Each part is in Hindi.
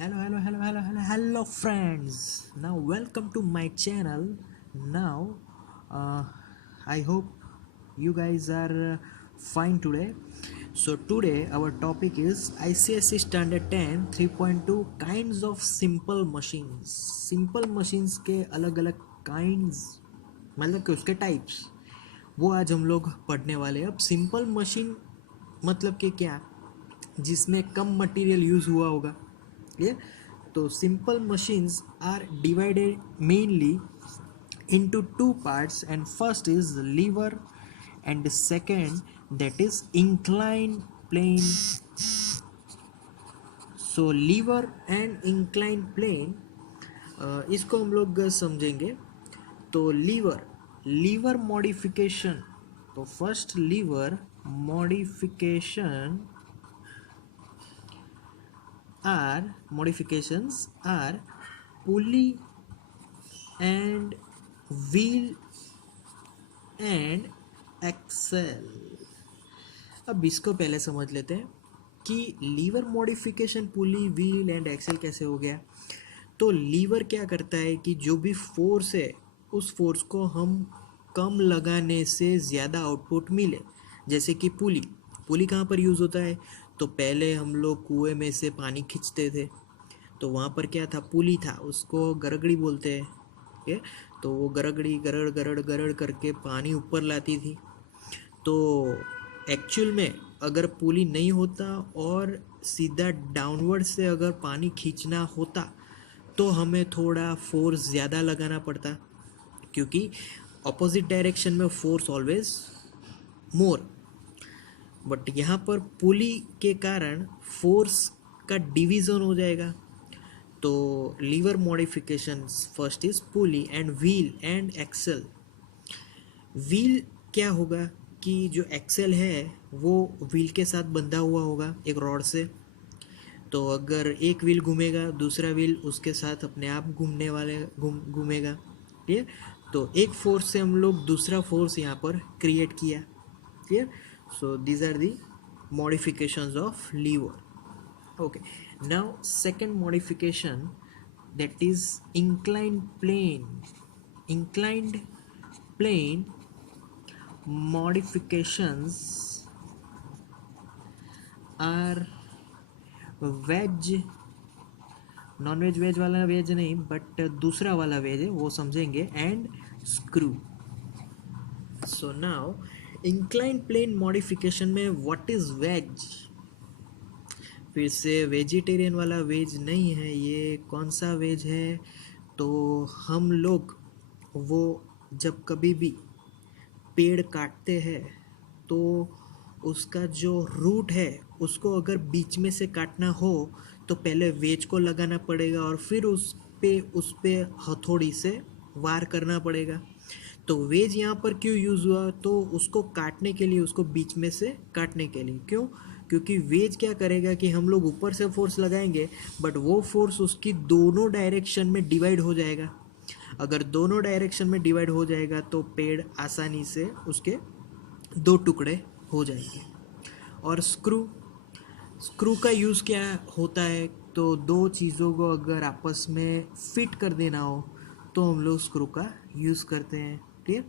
Hello, friends. Now, welcome to my channel. Now, I hope you guys are fine today. So, today our topic is ICSE Standard 10 3.2 kinds of simple machines. Simple machines के अलग अलग kinds, मतलब कि उसके टाइप्स, वो आज हम लोग पढ़ने वाले हैं. अब सिंपल मशीन मतलब कि क्या, जिसमें कम मटेरियल यूज़ हुआ होगा. ये तो simple machines are divided mainly into two parts, and first is lever and the second that is inclined plane. So lever and inclined plane, इसको हम लोग समझेंगे. तो लीवर मॉडिफिकेशन, तो first lever modifications are pulley and wheel and axle. अब इसको पहले समझ लेते हैं कि lever modification, pulley, wheel and axle कैसे हो गया. तो लीवर क्या करता है कि जो भी फोर्स है उस फोर्स को हम कम लगाने से ज़्यादा आउटपुट मिले. जैसे कि पुली कहाँ पर यूज़ होता है, तो पहले हम लोग कुएं में से पानी खींचते थे, तो वहाँ पर क्या था, पुली था, उसको गरगड़ी बोलते हैं. ये तो वो गरगड़ी गरड़ गरड़ गरड़ करके पानी ऊपर लाती थी. तो एक्चुअल में अगर पुली नहीं होता और सीधा डाउनवर्ड से अगर पानी खींचना होता तो हमें थोड़ा फोर्स ज़्यादा लगाना पड़ता, क्योंकि अपोजिट डायरेक्शन में फोर्स ऑलवेज मोर. बट यहाँ पर पुली के कारण फोर्स का डिवीज़न हो जाएगा. तो lever modification first is pulley and wheel and axle. Wheel क्या होगा कि जो एक्सेल है वो व्हील के साथ बंधा हुआ होगा एक रॉड से. तो अगर एक व्हील घूमेगा, दूसरा व्हील उसके साथ अपने आप घूमेगा. ठीक. तो एक फोर्स से हम लोग दूसरा फोर्स यहाँ पर क्रिएट किया. Clear. So these are the modifications of lever. Okay, now second modification, that is inclined plane. Inclined plane modifications are wedge, non veg, veg वाला वेज नहीं बट दूसरा वाला वेज है वो समझेंगे, and screw. So now inclined plane modification में व्हाट इज वेज. फिर से वेजिटेरियन वाला वेज नहीं है, ये कौन सा वेज है, तो हम लोग वो जब कभी भी पेड़ काटते हैं तो उसका जो रूट है उसको अगर बीच में से काटना हो तो पहले वेज को लगाना पड़ेगा और फिर उस पे हथौड़ी से वार करना पड़ेगा. तो वेज यहाँ पर क्यों यूज़ हुआ, तो उसको काटने के लिए, उसको बीच में से काटने के लिए. क्यों, क्योंकि वेज क्या करेगा कि हम लोग ऊपर से फोर्स लगाएंगे बट वो फोर्स उसकी दोनों डायरेक्शन में डिवाइड हो जाएगा. अगर दोनों डायरेक्शन में डिवाइड हो जाएगा तो पेड़ आसानी से उसके दो टुकड़े हो जाएंगे. और स्क्रू का यूज़ क्या होता है, तो दो चीज़ों को अगर आपस में फिट कर देना हो तो हम लोग स्क्रू का यूज़ करते हैं. ठीक.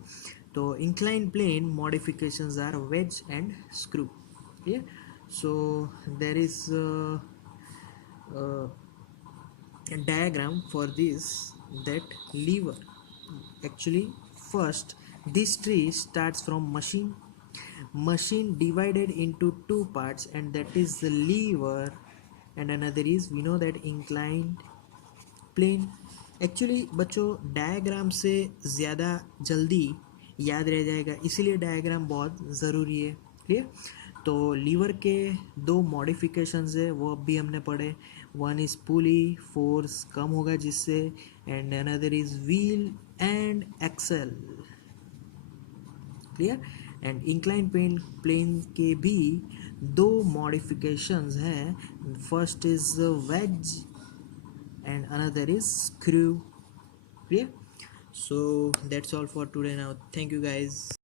तो incline plane modifications are wedge and screw. ठीक. So there is a diagram for this, that lever. Actually, first this tree starts from machine divided into two parts, and that is the lever, and another is, we know that, inclined plane. Actually बच्चों डायग्राम से ज़्यादा जल्दी याद रह जाएगा, इसीलिए डायग्राम बहुत ज़रूरी है. क्लियर. तो लीवर के दो मॉडिफिकेशंस है वो अब भी हमने पढ़े. वन इज़ पुली, फोर्स कम होगा जिससे, and another is wheel and axle. Clear. And incline plane के भी दो मॉडिफिकेशंस हैं. First is wedge and another is screw. Clear. So that's all for today. Now thank you guys.